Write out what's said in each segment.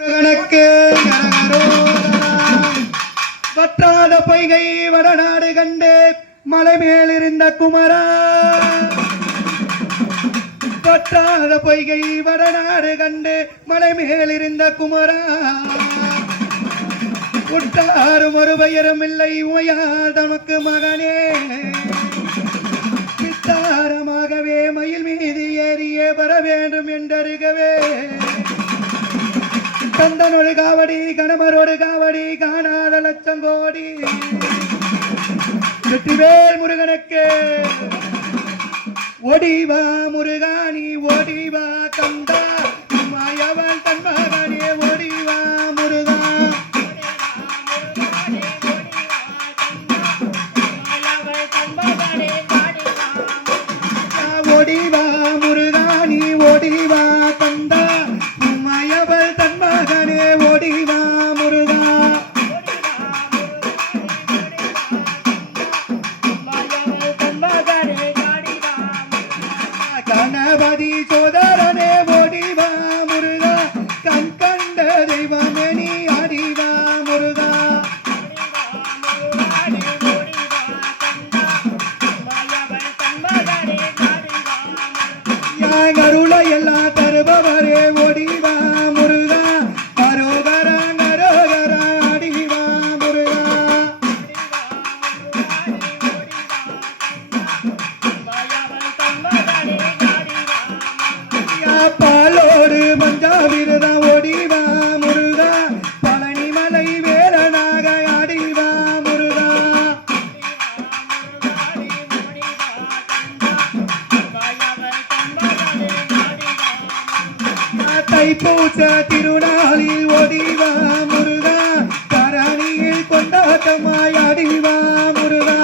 கணக்கு வற்றாத பொய்கை வடநாடு கண்டு மலை மேலிருந்த குமரா வற்றாத பொய்கை வடநாடு கண்டு மலை மேலிருந்த குமரா உற்றாரும் ஒரு பெயரும் இல்லை உமையால் தமக்கு மகனே வித்தாரமாகவே மயில் மீது ஏறியே வர வேண்டும் என்றருகவே கந்தனொரு காவடி கணவரோடு காவடி காணாத லட்சம் கோடி வெற்றிவேல் முருகனுக்கு ஒடிவா முருகானி ஒடிவா கந்தா மாயவன் தன் மகனே ஒடிவா முருகா ஒடிவா முருகானி ஒடிவா கந்தா மாயவன் தன் மகனே ஒடிவா முருகா கணபதி சோதரனே ஒடிவா முருகா கண் கண்ட தெய்வமே நீ அடிவா முருகா அருளை எல்லாம் தருபவரே ஒடிவா முருகா அரோகரா நரோகரா அடிவா முருகா பாலோடு மஞ்சாவிரதா ஒடிவா முருகா பழனி மலை வேலனாக அடிவா முருகா தைப்பூச திருநாளில் ஒடிவா முருகா பரணியில் கொண்டாட்டமாய் அடிவா முருகா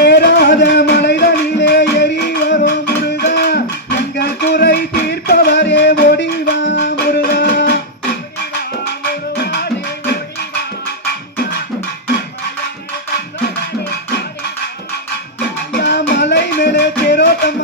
ஏறாத மலைதனிலே எரி வரும் முருகா எங்கள் குறை தீர்ப்பவரே ஒடிவா முருகா மலை மேலே தேரோட்டம்